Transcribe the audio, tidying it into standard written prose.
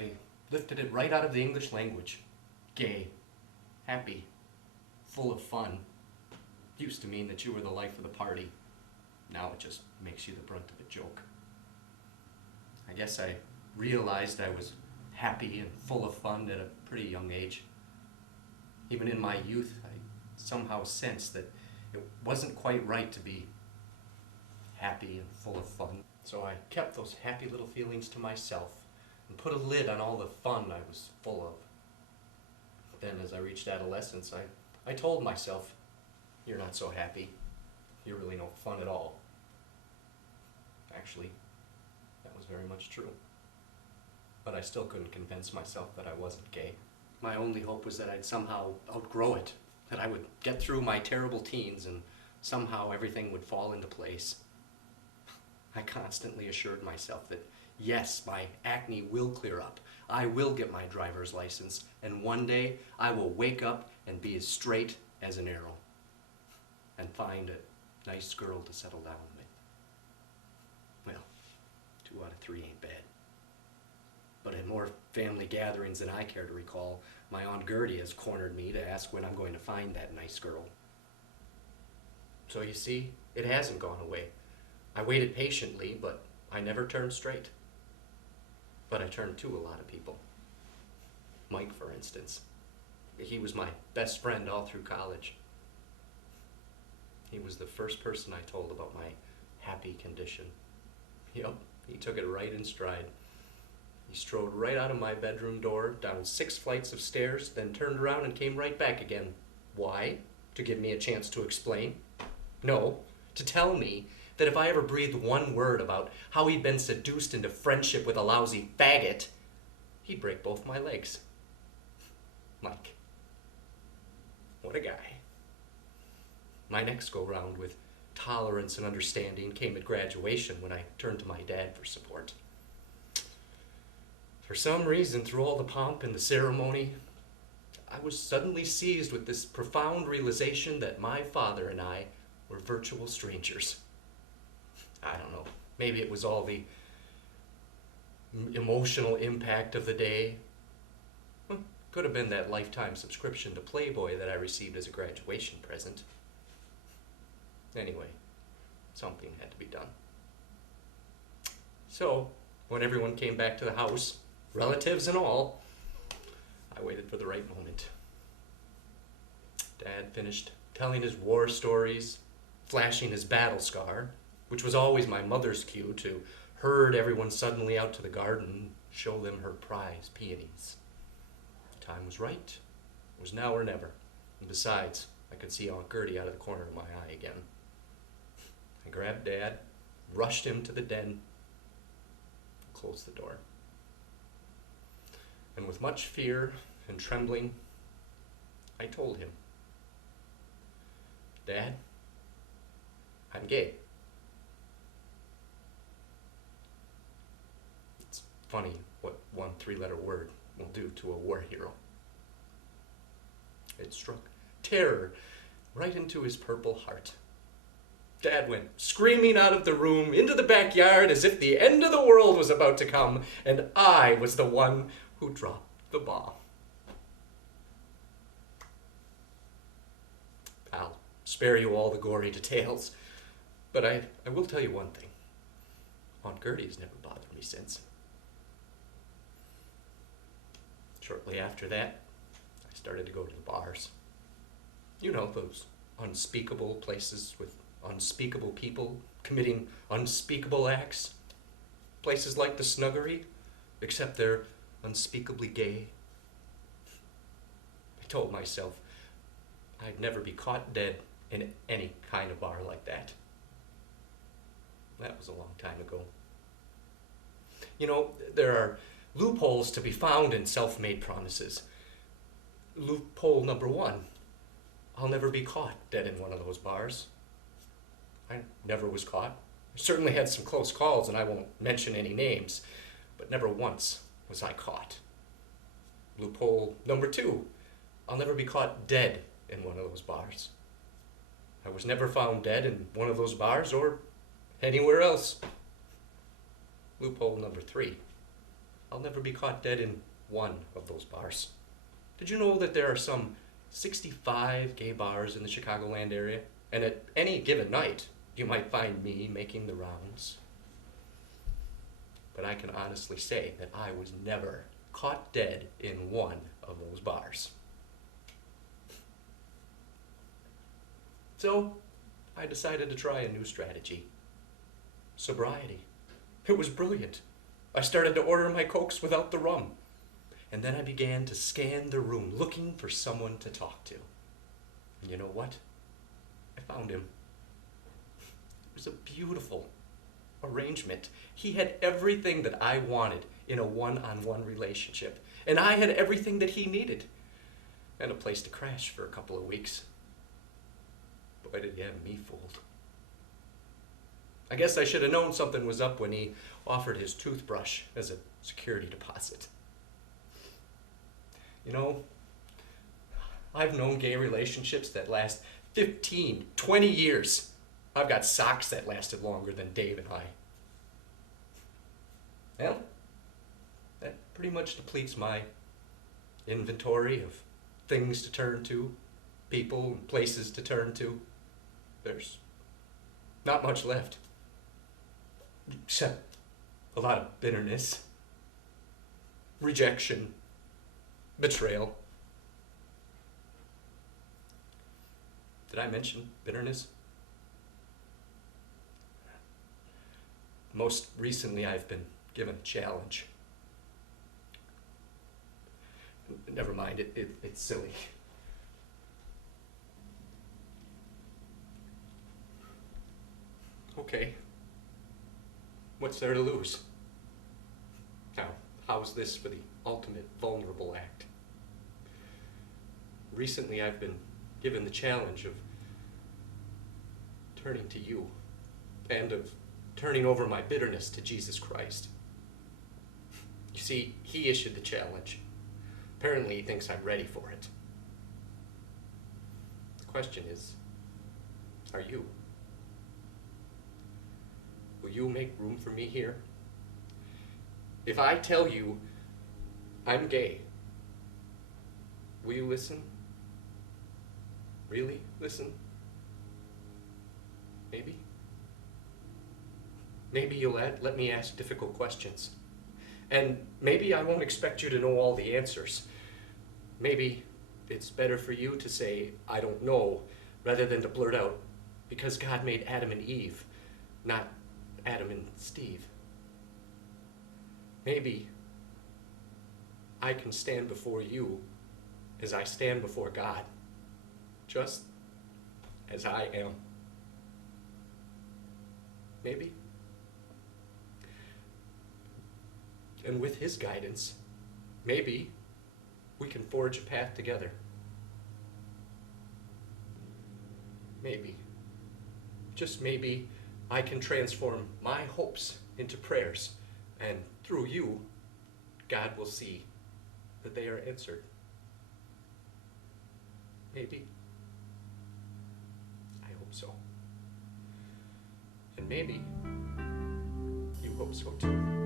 They lifted it right out of the English language. Gay, happy, full of fun. Used to mean that you were the life of the party. Now it just makes you the brunt of a joke. I guess I realized I was happy and full of fun at a pretty young age. Even in my youth, I somehow sensed that it wasn't quite right to be happy and full of fun. So I kept those happy little feelings to myself and put a lid on all the fun I was full of. Then as I reached adolescence, I told myself, you're not so happy. You're really no fun at all. Actually, that was very much true. But I still couldn't convince myself that I wasn't gay. My only hope was that I'd somehow outgrow it, that I would get through my terrible teens and somehow everything would fall into place. I constantly assured myself that yes, my acne will clear up. I will get my driver's license, and one day I will wake up and be as straight as an arrow and find a nice girl to settle down with. Well, 2 out of 3 ain't bad. But at more family gatherings than I care to recall, my Aunt Gertie has cornered me to ask when I'm going to find that nice girl. So you see, it hasn't gone away. I waited patiently, but I never turned straight. But I turned to a lot of people. Mike, for instance. He was my best friend all through college. He was the first person I told about my happy condition. Yep, he took it right in stride. He strode right out of my bedroom door, down 6 flights of stairs, then turned around and came right back again. Why? To give me a chance to explain? No, to tell me that if I ever breathed one word about how he'd been seduced into friendship with a lousy faggot, he'd break both my legs. Mike. What a guy. My next go-round with tolerance and understanding came at graduation when I turned to my dad for support. For some reason, through all the pomp and the ceremony, I was suddenly seized with this profound realization that my father and I were virtual strangers. I don't know, maybe it was all the emotional impact of the day. Well, could have been that lifetime subscription to Playboy that I received as a graduation present. Anyway, something had to be done. So, when everyone came back to the house, relatives and all, I waited for the right moment. Dad finished telling his war stories, flashing his battle scar, which was always my mother's cue to herd everyone suddenly out to the garden and show them her prize peonies. The time was right. It was now or never. And besides, I could see Aunt Gertie out of the corner of my eye again. I grabbed Dad, rushed him to the den, closed the door. And with much fear and trembling, I told him, Dad, I'm gay. It's funny what one 3-letter word will do to a war hero. It struck terror right into his purple heart. Dad went screaming out of the room into the backyard as if the end of the world was about to come, and I was the one who dropped the bomb. I'll spare you all the gory details, but I will tell you one thing. Aunt Gertie has never bothered me since. Shortly after that, I started to go to the bars. You know, those unspeakable places with unspeakable people committing unspeakable acts. Places like the Snuggery, except they're unspeakably gay. I told myself I'd never be caught dead in any kind of bar like that. That was a long time ago. You know, there are loopholes to be found in self-made promises. Loophole number 1, I'll never be caught dead in one of those bars. I never was caught. I certainly had some close calls, and I won't mention any names, but never once was I caught. Loophole number 2, I'll never be caught dead in one of those bars. I was never found dead in one of those bars or anywhere else. Loophole number 3, I'll never be caught dead in one of those bars. Did you know that there are some 65 gay bars in the Chicagoland area? And at any given night, you might find me making the rounds. But I can honestly say that I was never caught dead in one of those bars. So, I decided to try a new strategy. Sobriety. It was brilliant. I started to order my Cokes without the rum. And then I began to scan the room, looking for someone to talk to. And you know what? I found him. It was a beautiful arrangement. He had everything that I wanted in a one-on-one relationship. And I had everything that he needed. And a place to crash for a couple of weeks. Boy, did he have me fooled. I guess I should have known something was up when he offered his toothbrush as a security deposit. You know, I've known gay relationships that last 15, 20 years. I've got socks that lasted longer than Dave and I. Well, that pretty much depletes my inventory of things to turn to, people and places to turn to. There's not much left, except a lot of bitterness, rejection, betrayal. Did I mention bitterness? Most recently, I've been given a challenge. Never mind, it's silly. Okay. What's there to lose? Now, how's this for the ultimate vulnerable act? Recently, I've been given the challenge of turning to you and of turning over my bitterness to Jesus Christ. You see, he issued the challenge. Apparently, he thinks I'm ready for it. The question is, are you? Will you make room for me here? If I tell you I'm gay, will you listen? Really listen? Maybe? Maybe you'll let me ask difficult questions. And maybe I won't expect you to know all the answers. Maybe it's better for you to say, I don't know, rather than to blurt out, because God made Adam and Eve, not Adam and Steve. Maybe I can stand before you as I stand before God, just as I am. Maybe. And with his guidance, maybe we can forge a path together. Maybe, just maybe, I can transform my hopes into prayers, and through you, God will see that they are answered. Maybe. I hope so. And maybe you hope so too.